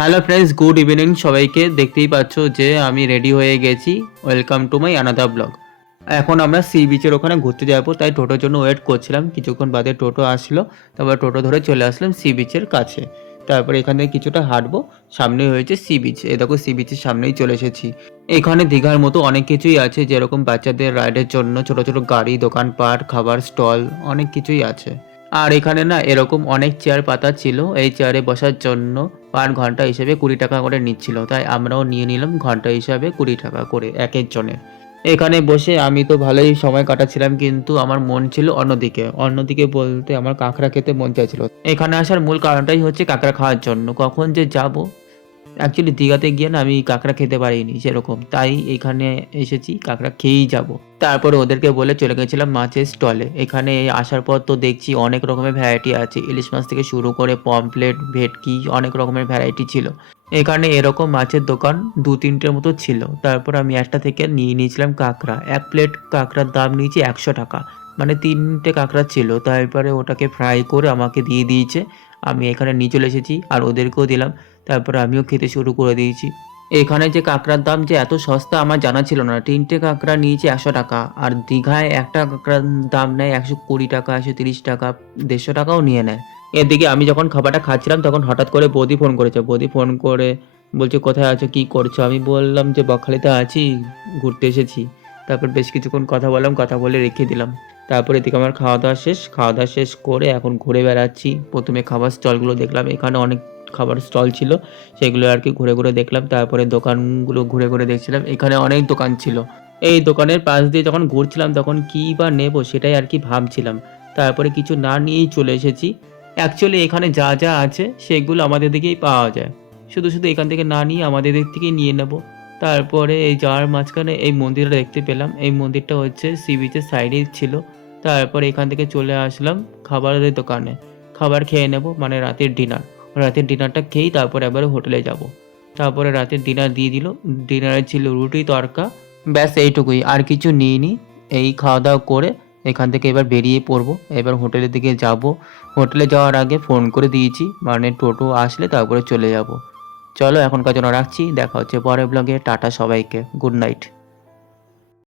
Hello friends, good evening সবাইকে। দেখতেই পাচ্ছ যে আমি রেডি হয়ে গেছি। Welcome to my another blog. এখন আমরা সি বিচের ওখানে ঘুরতে যাবো, তাই টোটোর জন্য ওয়েট করছিলাম। কিছুক্ষণ বাদে টোটো আসলো, তারপর টোটো ধরে চলে আসলাম সি বিচের কাছে। তারপরে এখান থেকে কিছুটা হাঁটবো, সামনে হয়েছে সি বিচ। এ দেখো সি বিচের সামনেই চলে এসেছি। এখানে দীঘার মতো অনেক কিছুই আছে, যেরকম বাচ্চাদের রাইডের জন্য ছোট ছোট গাড়ি, দোকানপাট, খাবার স্টল, অনেক কিছুই আছে। আর এখানে না এরকম অনেক চেয়ার পাতা ছিল, এই চেয়ারে বসার জন্য পার ঘন্টা হিসেবে 20 টাকা করে নিচ্ছিল, তাই আমরাও নিয়ে নিলাম ঘন্টা হিসাবে 20 টাকা করে এক একজনের। এখানে বসে আমি তো ভালোই সময় কাটাচ্ছিলাম, কিন্তু আমার মন ছিল অন্যদিকে। অন্যদিকে বলতে আমার কাঁকড়া খেতে মন চাইছিল। এখানে আসার মূল কারণটাই হচ্ছে কাঁকড়া খাওয়ার জন্য। কখন যে যাব, অ্যাকচুয়ালি দীঘাতে গিয়ে না আমি কাঁকড়া খেতে পারিনি সেরকম, তাই এখানে এসেছি কাঁকড়া খেয়েই যাব। তারপরে ওদেরকে বলে চলে গেছিলাম মাছের স্টলে। এখানে আসার পর তো দেখছি অনেক রকমের ভ্যারাইটি আছে, ইলিশ মাছ থেকে শুরু করে পমফ্লেট, ভেটকি, অনেক রকমের ভ্যারাইটি ছিল। এখানে এরকম মাছের দোকান 2-3টের মতো ছিল। তারপর আমি একটা থেকে নিয়ে নিয়েছিলাম কাঁকড়া। এক প্লেট কাঁকড়ার দাম নিয়েছি 100 টাকা, মানে 3টে কাঁকড়া ছিল। তারপরে ওটাকে ফ্রাই করে আমাকে দিয়ে দিয়েছে। আমি এখানে নিয়ে চলে এসেছি আর ওদেরকেও দিলাম। তারপরে আমিও খেতে শুরু করে দিয়েছি। এখানে যে কাঁকড়ার দাম যে এত সস্তা আমার জানা ছিল না। 3টে কাঁকড়া নিয়েছে 100 টাকা, আর দীঘায় একটা কাঁকড়ার দাম নেয় 120 টাকা, 130 টাকা, 150 টাকাও নিয়ে নেয়। এদিকে আমি যখন খাবারটা খাচ্ছিলাম তখন হঠাৎ করে বৌদি ফোন করেছে। বৌদি ফোন করে বলছে, কোথায় আছো, কী করছো? আমি বললাম যে বকখালিতে আছি, ঘুরতে এসেছি। তারপর বেশ কিছুক্ষণ কথা বললাম, কথা বলে রেখে দিলাম। তারপর এদিকে আমার খাওয়া দাওয়া শেষ। খাওয়া দাওয়া শেষ করে এখন ঘুরে বেড়াচ্ছি। প্রথমে খাবার স্টলগুলো দেখলাম, এখানে অনেক খাবার স্টল ছিল, সেগুলো আর কি ঘুরে ঘুরে দেখলাম। তারপরে দোকানগুলো ঘুরে ঘুরে দেখছিলাম, এখানে অনেক দোকান ছিল। এই দোকানের পাশ দিয়ে যখন ঘুরছিলাম তখন কী বা নেব সেটাই আর কি ভাবছিলাম। তারপরে কিছু না নিয়েই চলে এসেছি। অ্যাকচুয়ালি এখানে যা যা আছে সেগুলো আমাদের দিকেই পাওয়া যায়, শুধু শুধু এখান থেকে না নিয়ে আমাদের দিক থেকেই নিয়ে নেব। তারপরে এই যাওয়ার মাঝখানে এই মন্দিরটা দেখতে পেলাম। এই মন্দিরটা হচ্ছে সি বিচের সাইডেই ছিল। তারপর এখান থেকে চলে আসলাম খাবারের দোকানে। খাবার খেয়ে নেব, মানে রাতের ডিনার। রাতের ডিনারটা খেয়েই তারপর এবারে হোটেলে যাব। তারপরে রাতের ডিনার দিয়ে দিল। ডিনারে ছিল রুটি তড়কা, ব্যাস এইটুকুই, আর কিছু নিইনি। এই খাওয়া দাওয়া করে এখান থেকে এবার বেরিয়ে পড়বো, এবার হোটেলের দিকে যাব। হোটেলে যাওয়ার আগে ফোন করে দিয়েছি, মানে টোটো আসলে তারপরে চলে যাব। চলো এখনকার জন্য রাখছি, দেখা হচ্ছে পরের ব্লগে। টাটা সবাইকে, গুড নাইট।